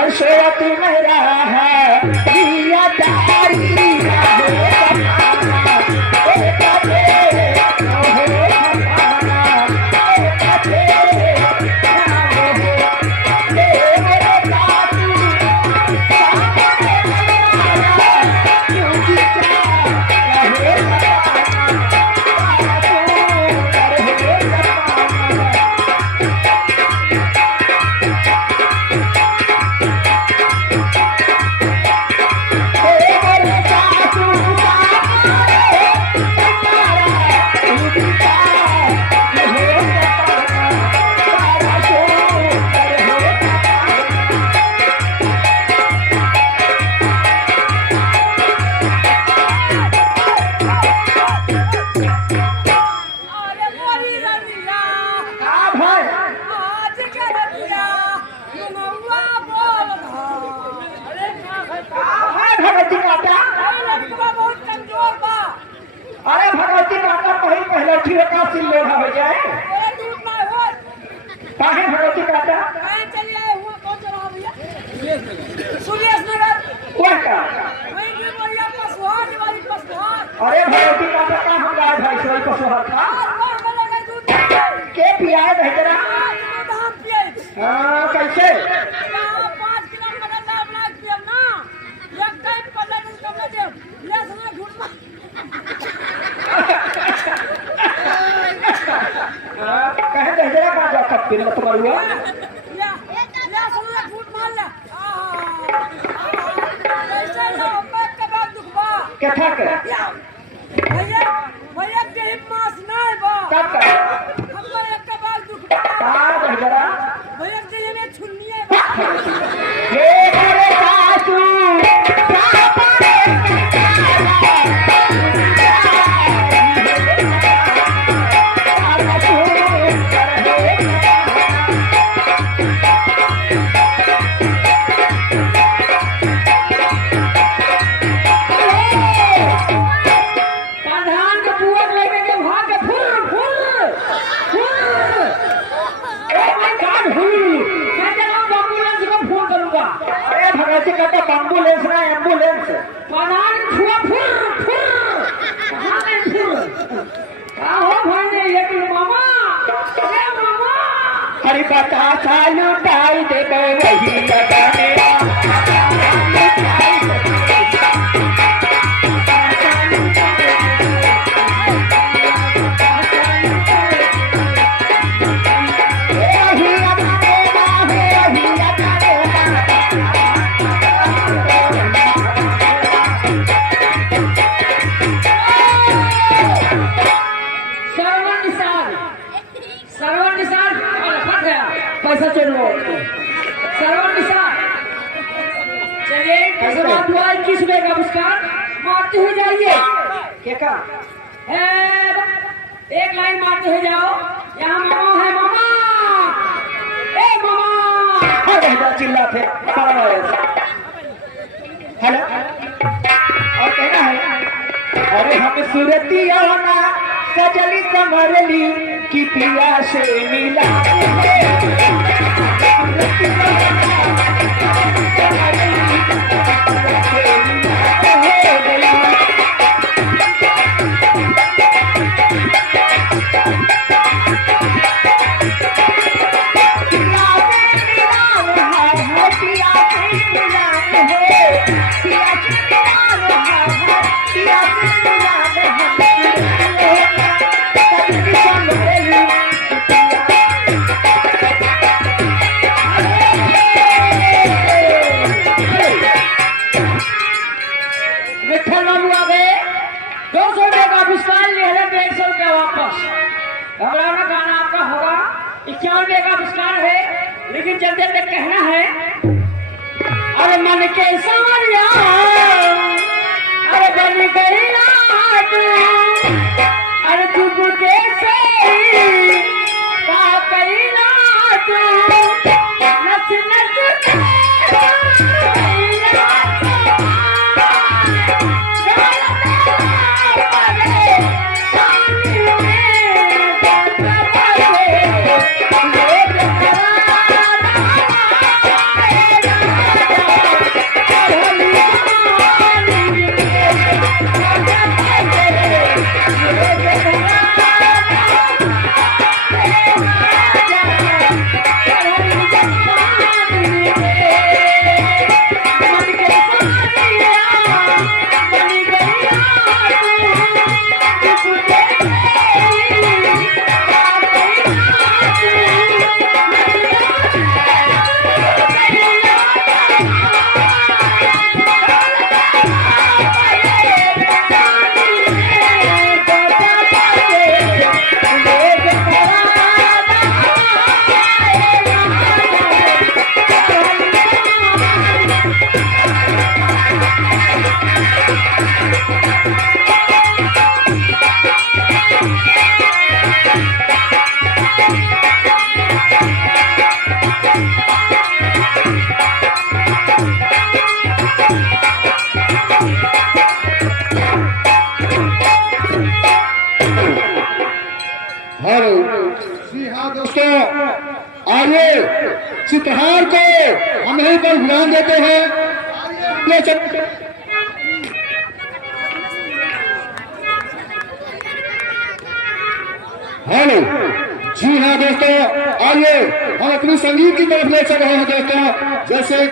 हर्षवती मेरा है लिया दारी अरे भगवती काका पहले पहले ठिका सिल लेना हो जाए काहे भगवती काका चलिए हुआ कौन चला भैया सुरेश नगर कौन का वही की बोलिया पसवार वाली पसवार अरे भगवती काका का हम गाय भाई सोई को सोहर था के पियाए भैजरा धाम पिए हां कैसे 5 किलो लगातार ना पिए ना एक टाइम 15 दिन कम दे ले समय घुट कहे भैजरा का जा कब पिन मत मारुआ ले समय घुट मार ले कैसे ना पैक के बाद दुखबा क्या था के भैया भैया के मास नहीं बा कब का हमको एक के बाद दुखबा का भैजरा भैया के में छुन्निए हे रे सासू एम्बुलेंस ना एम्बुलेंस पनार छुआ फुर फुर कहां गए फुर का हो भाने ये मामा ए मामा हरि बता चालू टाई दे वही लगाने पैसा चलो सरवन निशान चलिए ऐसे बात हुआ 21 रुपए का पुरस्कार मारते हुए जाइए क्या का एक लाइन मारते हुए जाओ यहाँ मामा है मामा ए मामा हाँ चिल्ला थे हेलो और कहना है अरे हम सूरतिया ना सजली संभरली की पिया से मिला का पुरस्कार है लेकिन चलते तक कहना है अरे मन के सामने अरे बन गई अरे तू कैसे का करी ना तू नच नच हेलो जी हाँ दोस्तों, आइए चित्रहार को हम यहीं पर विराम देते हैं। हेलो जी हाँ दोस्तों, आइए हम अपनी संगीत की तरफ ले चल रहे हैं दोस्तों। जैसे